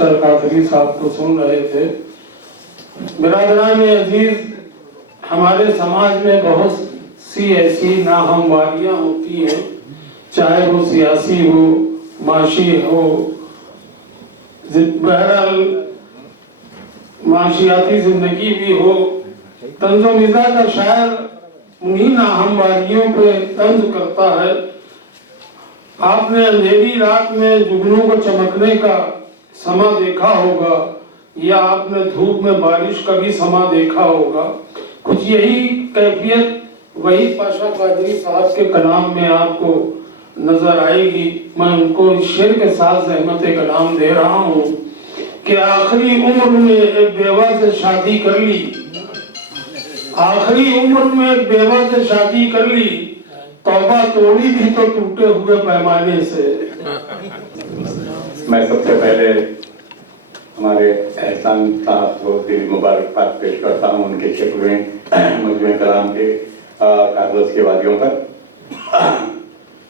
Master Qadri साहब को सुन रहे थे। बिरादरान अजीज, हमारे समाज में बहुत सी ऐसी नाहमवारियां होती हैं, चाहे वो सियासी हो, माशी हो, बहरहाल माशियाती जिंदगी भी हो। तंज़ो मिज़ा का शायर उन्हीं नाहमवारियों पे तंज करता है। आपने अंधेरी रात में जुगनू को चमकने का समा देखा होगा, या आपने धूप में बारिश का भी समा देखा होगा। कुछ यही कैफियत वही पाशा कादरी साहब के कलाम में आपको नजर आएगी। मैं उनको इस शेर के साथ ज़हमत कलाम दे रहा हूँ कि आखिरी उम्र में एक बेवा से शादी कर ली, आखिरी उम्र में एक बेवा से शादी कर ली, तौबा तोड़ी भी तो टूटे हुए पैमाने से। मैं सबसे पहले हमारे एहसान साहब को दिल मुबारकबाद पेश करता हूँ उनके शिकवे मजमूए कलाम के कागज के वादियों पर।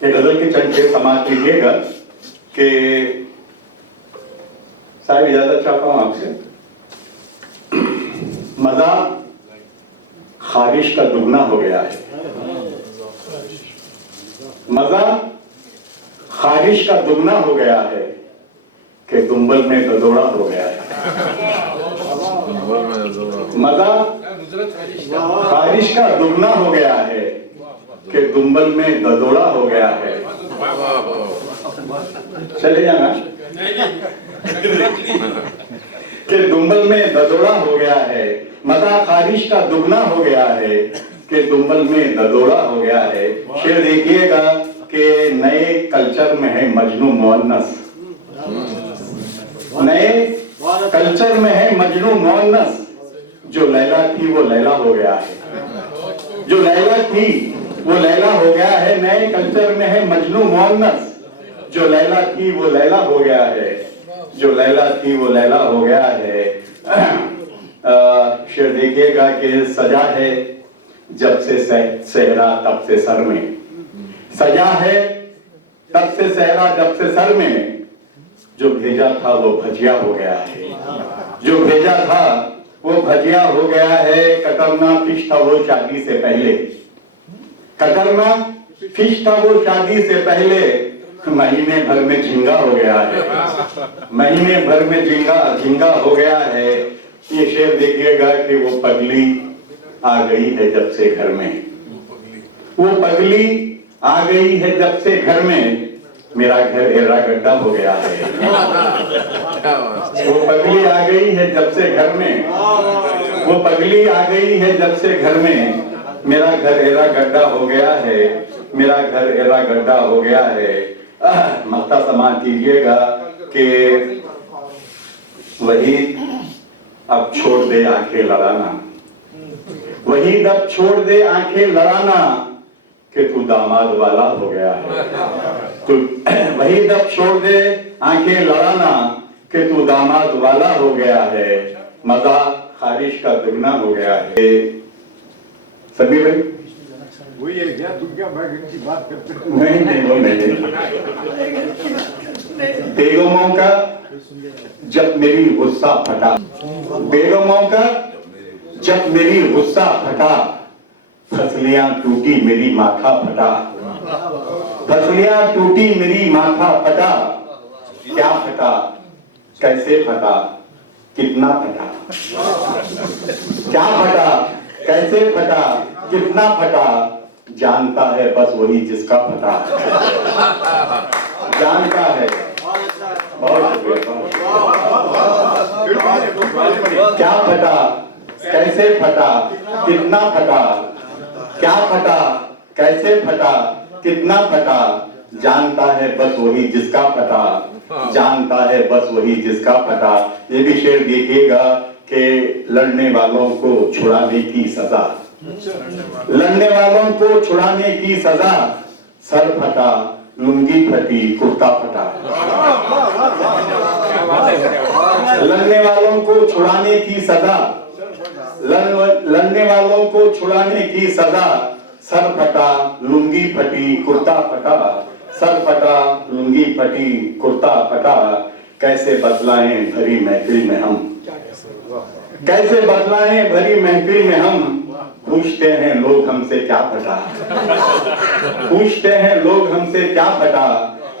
एक गजल के चंद शेर समाप्त कीजिएगा कि साहब इजाजत चाहता हूँ आपसे। मजा खारिश का दुगना हो गया है, मजा खारिश का दुगना हो गया है कि दुम्बल में ददोड़ा हो गया है। मजा खारिश का दुगना हो गया है कि दुम्बल में ददोड़ा हो गया है। चले जाना कि दुम्बल में ददोड़ा हो गया है। मजा खारिश का दुगना हो गया है कि दुम्बल में ददोड़ा हो गया है। शेर देखिएगा कि नए कल्चर में है मजनू मुअन्नस, नए कल्चर में है मजनू मुअन्नस। जो लैला थी वो लैला हो गया है, जो लैला थी वो लैला हो गया है। नए कल्चर में है मजनू मुअन्नस, जो लैला थी वो लैला हो गया है, जो लैला थी वो लैला हो गया है। शेर देखिएगा कि सजा है जब से सहरा तब से सर में, सजा है तब से सहरा जब से सर में। जो भेजा था वो भजिया हो गया है, जो भेजा था वो भजिया हो गया है। कतरना फिश था वो शादी से पहले, कतरना फिश था वो शादी से पहले। महीने भर में झींगा हो गया है, महीने भर में झींगा हो गया है। ये शेर देखिएगा कि वो पगली आ गई है जब से घर में, वो पगली आ गई है जब से घर में। मेरा घर घेरा गड्ढा हो गया है। वो पगली आ गई है जब से घर में, वो पगली आ गई है जब से घर में। मेरा घर घेरा गड्ढा हो गया है, मेरा घर घेरा गड्ढा हो गया है। मक्ता समाज कीजिएगा कि वही अब छोड़ दे आंखें लड़ाना, वही अब छोड़ दे आंखें लड़ाना कि तू दामाद वाला हो गया है। तू वही दब छोड़ दे आंखें लड़ाना कि तू दामाद वाला हो गया है। मजा खारिश का दुगना हो गया है। सभी भाई वही है क्या? तुम क्या भाई की बात करते हो? नहीं वो नहीं। बेगमों का जब मेरी गुस्सा फटा, बेगमों का जब मेरी गुस्सा फटा, फसलियां टूटी मेरी माथा फटा, फसलियां टूटी मेरी माथा फटा। क्या फटा, कैसे फटा, कितना फटा, क्या फटा, कैसे फटा, कितना फटा। जानता है बस वही जिसका फटा, जानता है। बहुत क्या फटा, कैसे फटा, कितना फटा, क्या फटा, कैसे फटा, कितना फटा। जानता है बस वही जिसका फटा, जानता है बस वही जिसका फटा। ये भी शेर देखिएगा कि लड़ने वालों को छुड़ाने की सजा, लड़ने वालों को छुड़ाने की सजा। सर फटा, लुंगी फटी, कुर्ता फटा। लड़ने वालों को छुड़ाने की सजा, लड़ने वालों को छुड़ाने की सजा। सर फटा, लुंगी फटी, कुर्ता फटा। सर फटा, लुंगी फटी, कुर्ता फटा। कैसे बतलाएं भरी महफिल में हम, कैसे बतलाएं भरी महफिल में हम, पूछते हैं लोग हमसे क्या पता, पूछते हैं लोग हमसे क्या पता,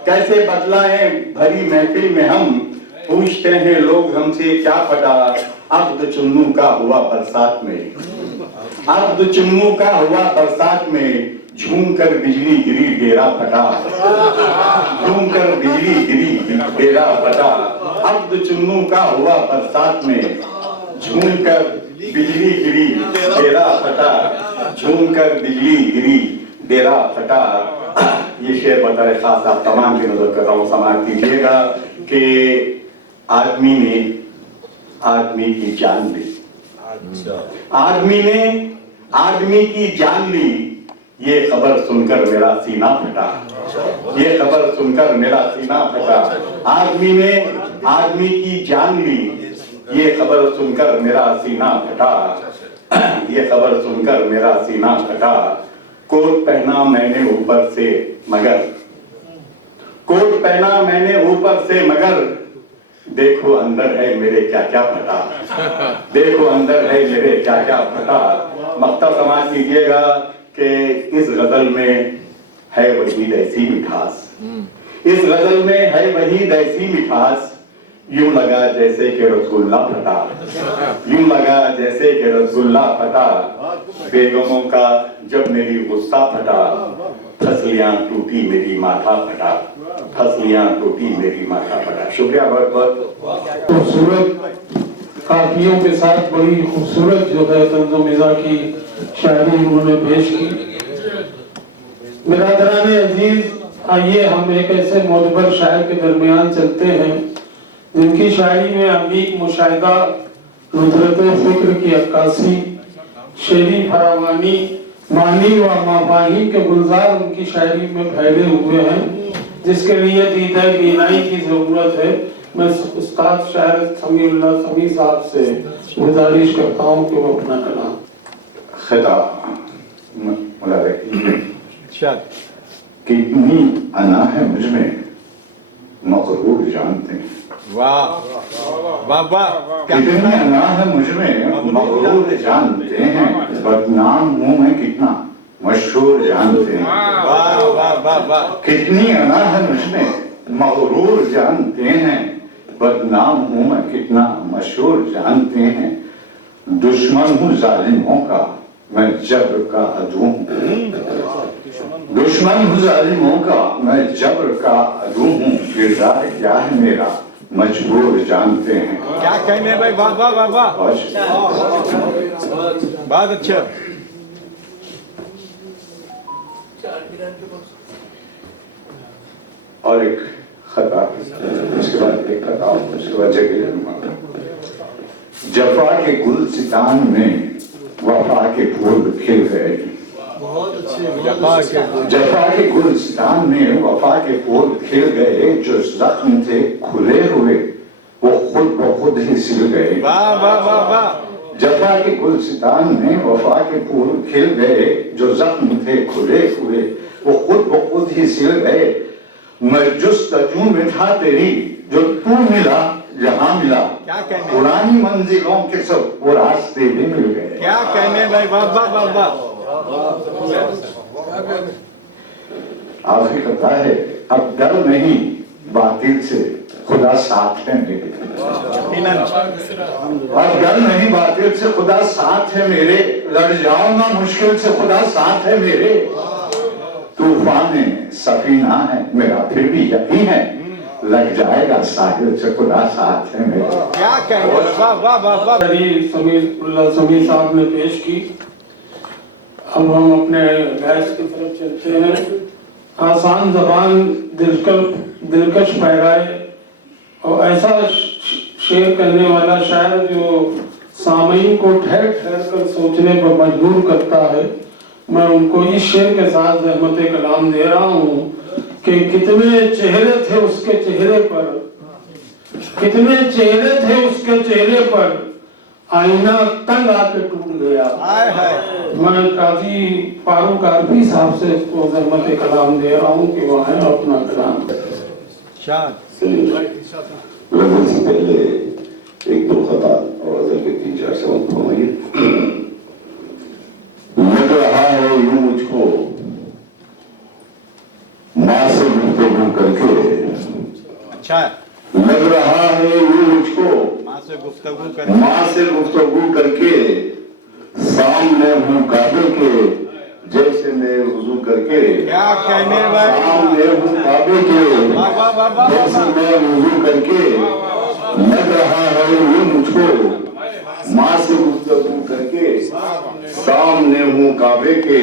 कैसे बतलाएं भरी महफिल में हम, पूछते हैं लोग हमसे क्या पता। अब्द चुन्नू का हुआ बरसात में, अब्द चुन्नू का हुआ बरसात में, झूम कर बिजली गिरी डेरा फटा, झूम कर बिजली गिरी डेरा फटा। अब्द चुन्नू का हुआ बरसात में, झूम कर बिजली गिरी डेरा फटा, झूम कर बिजली गिरी डेरा फटा। ये शेर बताए खास आप तमाम की नजर कर रहा हूँ, समाज कीजिएगा कि आदमी ने आदमी की जान ली, आदमी ने आदमी की जान ली, ये खबर सुनकर मेरा सीना फटा, ये खबर सुनकर मेरा सीना फटा। आदमी ने आदमी की जान ली, ये खबर सुनकर मेरा सीना फटा, ये खबर सुनकर मेरा सीना फटा। कोट पहना मैंने ऊपर से मगर, कोट पहना मैंने ऊपर से मगर, देखो अंदर है मेरे क्या क्या फटा, देखो अंदर है मेरे क्या क्या फटा। मक्ता समाज कीजिएगा कि इस गजल में है वही ऐसी मिठास, इस गजल में है वही ऐसी मिठास, यूं लगा जैसे कि रसगुल्ला फटा, यूं लगा जैसे कि रसगुल्ला फटा। बेगमों का जब मेरी गुस्सा फटा, फसलियां टूटी मेरी माथा फटा, फसलियां टूटी मेरी माथा फटा। शुक्रिया बहुत बहुत। खूबसूरत काफियों के साथ बड़ी खूबसूरत जो है तंज़ो मिज़ा की शायरी उन्होंने पेश की। बिरादरान अजीज, आइए हम एक ऐसे मोतबर शायर के दरमियान चलते हैं जिनकी शायरी में अमीक मुशाहिदा, नुज़रत फ़िक्र की अक्कासी, शेरी फरावानी, मानी व माफाहिम के गुलजार उनकी शायरी में फैले हुए हैं, जिसके लिए दीदा बीनाई की जरूरत है। मैं उस्ताद शायर समीउल्लाह समी साहब से गुजारिश करता हूँ कि वो अपना कलाम कितनी अना है मुझमें मगरूर जानते हैं, वाह वाह वाह, कितनी अना है मुझमें मगरूर जानते हैं, बदनाम हूँ मैं कितना मशहूर जानते हैं। वाह वाह वाह वाह, कितनी अना है मुझमें मगरूर जानते हैं, बदनाम हूँ मैं कितना मशहूर जानते हैं। दुश्मन हूँ जालिमों का मैं जब्र का अदू हूँ, दुश्मन हूँ जालिमों का मैं जब्र का अदू हूँ। किरदार क्या है मेरा मजबूर जानते हैं। क्या कहने भाई, वाह वाह वाह वाह, बहुत अच्छा। और एक खता, उसके बाद एक खता, उसके बाद जगह जफा के गुलसितान में वफा के फूल खिल गए, जफा के गुलसितान में वफा के फूल खिल गए, जो जख्म थे खुले हुए वो खुद ब खुद ही सिल गए। वाह वाह वाह वाह, जफा के गुलसितान में वफा के फूल खिल गए, जो जख्म थे खुले हुए वो खुद ब खुद ही सिल गए। मैं जुस्तजू में था तेरी जो तू मिला जहां मिला, क्या कहने, पुरानी मंजिलों के सब वो रास्ते भी मिल गए। क्या कहने भाई, वाह वाह वाह वाह। आखिर कहता है अब डर नहीं बातिल से खुदा साथ है मेरे, अब डर नहीं बातिल से खुदा साथ है मेरे, लड़ जाऊंगा मुश्किल से खुदा साथ है मेरे। तूफान सफीना है मेरा फिर भी यकीन है, लग जाएगा साहिल से खुदा साथ है मेरे। क्या कहने, वाह वाह वाह वाह। समीउल्लाह समी साहब ने पेश की। अब हम अपने गैस की तरफ चलते हैं। आसान जबान, दिलकश पैराए और ऐसा शेर करने वाला शायर जो सामईन को ठहर ठहर कर सोचने पर मजबूर करता है। मैं उनको इस शेर के साथ ज़हमत कलाम दे रहा हूँ कि कितने चेहरे थे उसके चेहरे पर, कितने चेहरे थे उसके चेहरे पर, आईना तंग आके टूट गया। मैं काजी फारूक आरफी साहब से इसको ज़हमत कलाम दे रहा हूँ कि वह है अपना कलाम। गजल से पहले एक दो खता और गजल के 3-4 सबक फरमाइए। लग रहा है यूं मुझको माँ से गुफ्तगू करके, अच्छा लग रहा है यूं मुझको माँ से गुफ्तगू कर, माँ से गुफ्तगू करके, सामने हूँ काबे के जैसे मैं वुजू करके, क्या कहने वाले, सामने हूँ काबे के वाह वाह वाह वाह जैसे वाह। मैं वुजू करके, लग रहा है यूं मुझको माँ से गुफ्तगू करके, सामने हूँ काबे के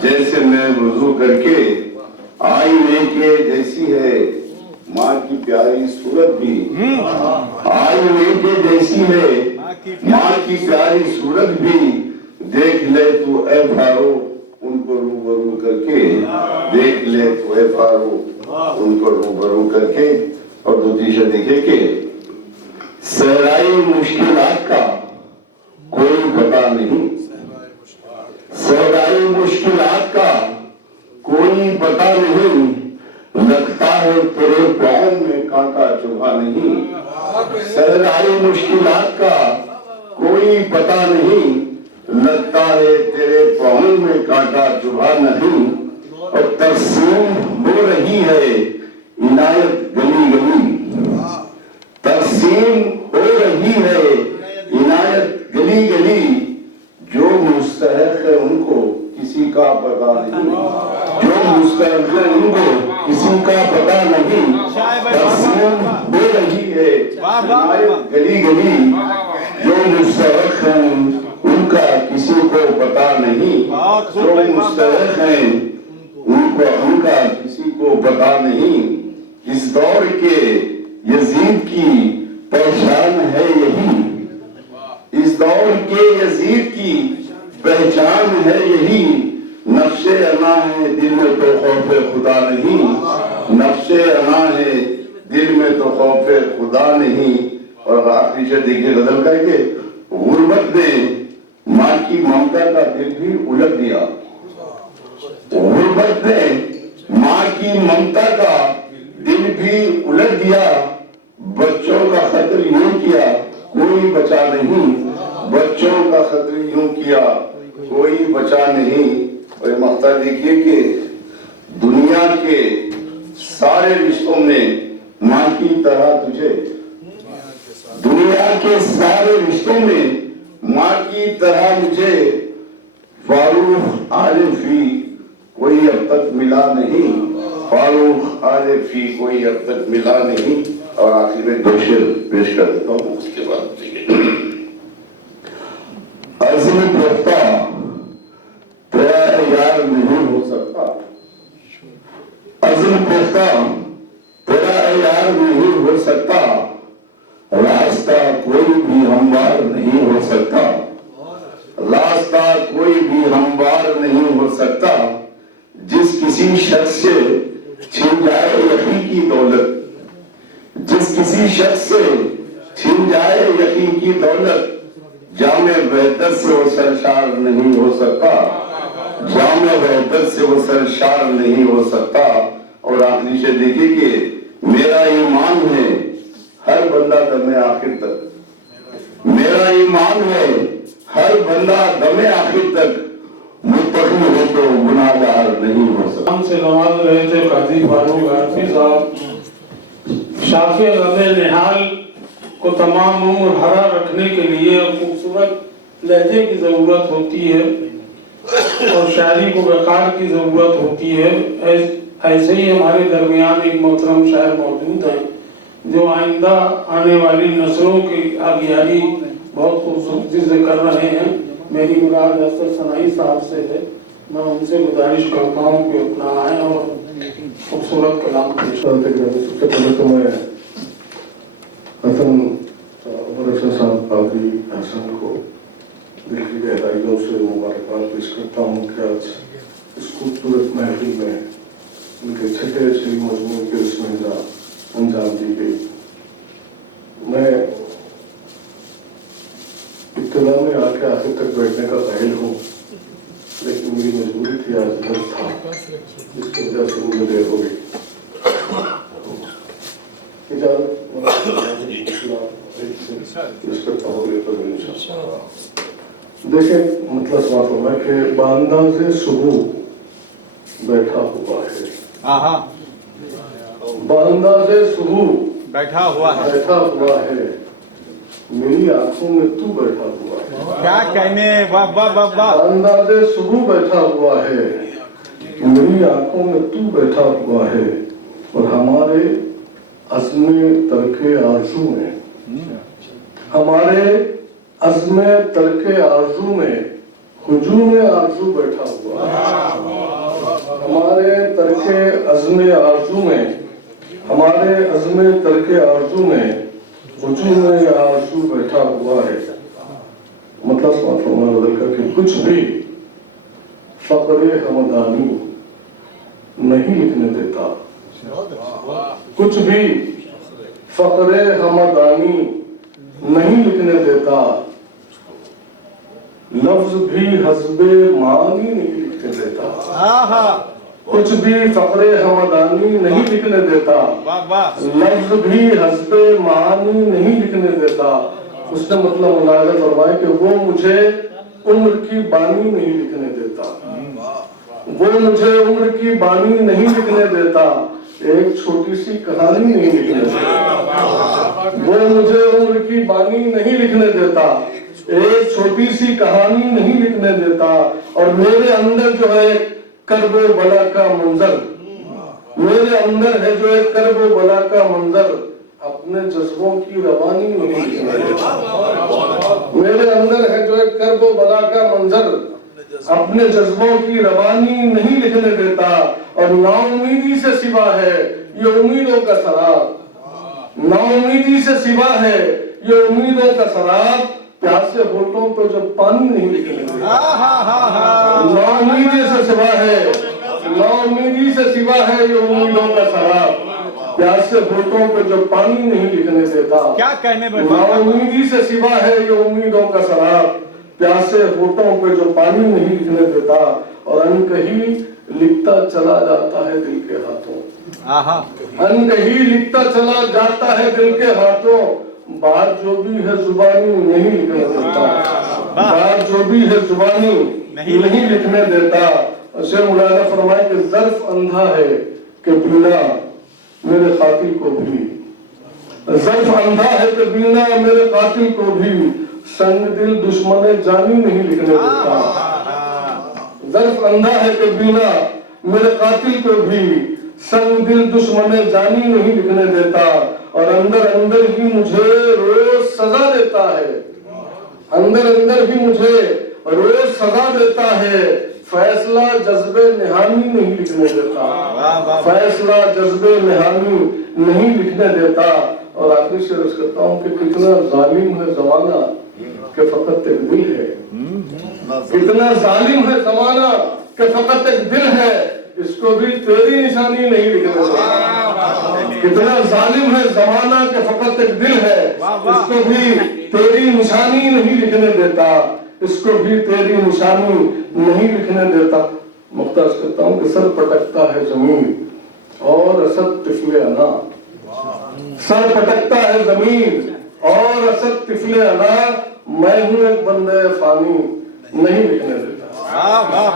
जैसे मैं वुजू करके, आईने के जैसी है माँ की प्यारी सूरत भी, आईने के जैसी है माँ की प्यारी सूरत भी, देख ले तू ए फारूक उनको रूबरू करके, देख ले तू ए फारूक उनको रूबरू करके। और दूसरी शर्त देखिए कि सहराई मुश्किलात का कोई पता नहीं, सहराई मुश्किलात का कोई पता नहीं, लगता है तेरे पाँव में कांटा चुभा नहीं, सहराई मुश्किलात का कोई पता नहीं, लगता है तेरे पाँव में कांटा चुभा नहीं। और तकसीम हो रही है इनायत गली गली, तकसीम हो रही है इनायत गली गली, जो मुस्तहक है उनको किसी का पता नहीं, जो मुस्तहक है उनको किसी का पता नहीं, तकसीम हो रही है इनायत गली गली, जो मुस्तहक है उनका किसी को पता नहीं, जो मुस्तहक है उनका किसी को पता नहीं। इस दौर के यजीद की पहचान है यही, इस दौर के यजीद की पहचान है यही, नक्शे अना है दिल में तो खौफे खुदा नहीं, नक्शे अना है दिल में तो खौफे खुदा नहीं। और आखिरी शेर देखिए गजल का कि गुर्बत ने माँ की ममता का दिल भी उलट दिया, गुर्बत ने माँ की ममता का दिल भी उलट दिया, बच्चों का खतर यूं किया कोई बचा नहीं, बच्चों का खतर यूं किया कोई बचा नहीं। और मख्ता देखिए कि दुनिया के सारे रिश्तों में माँ की तरह तुझे, दुनिया के सारे रिश्तों में माँ की तरह मुझे फारूक आरिफी कोई अब तक मिला नहीं, फारूक आरिफी कोई अब तक मिला नहीं। और आखिर में 2 शेर पेश कर देता हूँ, उसके बाद अज़्म पुख्ता तेरा यार नहीं हो सकता, अज़्म पुख्ता तेरा यार नहीं हो सकता, रास्ता कोई भी हमवार नहीं हो सकता, रास्ता कोई भी हमवार नहीं हो सकता, जिस किसी शख्स से छिन जाए यकीन की दौलत, जिस किसी शख्स से छिन जाए यकीन की दौलत, जामे बेहतर से वो सरशार नहीं हो सकता, जामे बेहतर से वो सरशार नहीं हो सकता। और आखिरी से देखिए कि मेरा ईमान है हर बंदा दमे आखिर तक, मेरा ईमान है हर बंदा दमे आखिर तक, मुत्तकी हो तो गुनाहगार नहीं हो सकता। हम से नवाज रहे थे काजी फारूक आरिफी साहब। शाफ़ी रज़े निहाल को तमाम उम्र हरा रखने के लिए खूबसूरत लहजे की ज़रूरत होती है और शायरी को वक़ार की ज़रूरत होती है। ऐसे ही हमारे दरमियान एक मोहतरम शायर मौजूद हैं जो आइंदा आने वाली नस्लों की आगियारी बहुत खूबसूरती से कर रहे हैं। मेरी मुराद असद सनाई साहब से है, मैं उनसे गुजारिश करता हूँ कि अपना आए और खूबसूरत कलाम पेश सबसे पहले तो मैं हसन साहब काजी हसन को दिल की गहराइयों से मुबारकबाद पेश करता हूँ कि आज इस खूबसूरत महफिल में उनके छठे श्री मजमून की रस्म अंजाम दी गई। मैं इब्तिदा में आके आखिर तक बैठने का कायल हूँ, लेकिन मेरी मजबूरी थी, आज घर था, जिसकी वजह से मुझे देर हो गई। इजाजत اس پہ پہلے پر انشاءاللہ دیکھیں مطلب سمات ہوں میں کہ بانداز صبح بیٹھا ہوا ہے بانداز صبح بیٹھا ہوا ہے بیٹھا ہوا ہے میری آنکھوں میں تو بیٹھا ہوا ہے کیا کہنے واہ واہ واہ واہ بانداز صبح بیٹھا ہوا ہے میری آنکھوں میں تو بیٹھا ہوا ہے اور ہمارے عزم ترک آرزو میں ہمارے عزم ترک آرزو میں ہجوم آرزو بیٹھا ہوا ہے ہمارے ترک عزم آرزو میں ہمارے عزم ترک آرزو میں ہجوم آرزو بیٹھا ہوا ہے مطلب سمجھ میں بدل کر کہ کچھ بھی فقر ہمدانی نہیں لکھنے دیتا کچھ بھی فقر ہمدانی نہیں لکھنے دیتا لفظ بھی حسب معانی نہیں لکھنے دیتا کچھ بھی فقر ہمدانی نہیں لکھنے دیتا لفظ بھی حسب معانی نہیں لکھنے دیتا اس نے مطلب ملاحظہ فرمایا کہ وہ مجھے عمر کی بانی نہیں لکھنے دیتا وہ مجھے عمر کی بانی نہیں لکھنے دیتا ایک چھوٹی سی کہانی نہیں لکھنے دیتا وہ مجھے عمر کی بانی نہیں لکھنے دیتا ایک چھوٹی سی کہانی نہیں لکھنے دیتا اور میرے اندر جو ہے کرب و بلا کا منظر میرے اندر ہے جو ایک کرب و بلا کا منظر اپنے جذبوں کی روانی نہیں لکھنے دیتا میرے اندر ہے جو ایک کرب و بلا کا منظر اپنے جذبوں کی روانی نہیں لکھنے دیتا اور نا امیدی سے سوا ہے یہ امیدوں کا سراب نا امیدی سے سوا ہے یہ امیدوں کا سراب پیاسے ہونٹوں پہ جو پانی نہیں لکھنے دیتا نا امیدی سے سوا ہے نا امیدی سے سوا ہے یہ امیدوں کا سراب پیاسے ہونٹوں پہ جو پانی نہیں لکھنے دیتا کیا کہنے میں نا امیدی سے سوا ہے یہ امیدوں کا سراب پیاسے ہونٹوں پہ جو پانی نہیں لکھنے دیتا اور ان کہیں لکھتا چلا جاتا ہے دل کے ہاتھوں ان کہیں لکھتا چلا جاتا ہے دل کے ہاتھوں بات جو بھی ہے زبانی نہیں لکھنے دیتا بات جو بھی ہے زبانی نہیں لکھنے دیتا اسے مولانا فرمائے کہ ظرف اندھا ہے کہ بینا میرے قاتل کو بھی ظرف اندھا ہے کہ بینا میرے قاتل کو بھی سنگ دل دشمن جانی نہیں لکھنے دیتا ظرف اندھا ہے کہ بینا میرے قاتل کو بھی سنگ دل دشمن جانی نہیں لکھنے دیتا اور اندر اندر ہی مجھے روز سزا دیتا ہے اندر اندر ہی مجھے روز سزا دیتا ہے فیصلہ جذب نہانی نہیں لکھنے دیتا فیصلہ جذب نہانی نہیں لکھنے دیتا اور آخری سے عرض کرتا ہوں کہ کتنا ظالم ہے زمانہ کہ فقط ایک دل ہے کتنا ظالم ہے زمانہ کہ فقط ایک دل ہے اس کو بھی تیری نشانی نہیں لکھنے دیتا کتنا ظالم ہے زمانہ کہ فقط ایک دل ہے اس کو بھی تیری نشانی نہیں لکھنے دیتا اس کو بھی تیری نشانی نہیں لکھنے دیتا مختصر کرتا ہوں کہ سر پٹکتا ہے زمین اور اسد طفل انا سر پٹکتا ہے زمین اور اسد طفل انا میں ہوں ایک بندہ فانی نہیں لکھنے دیتا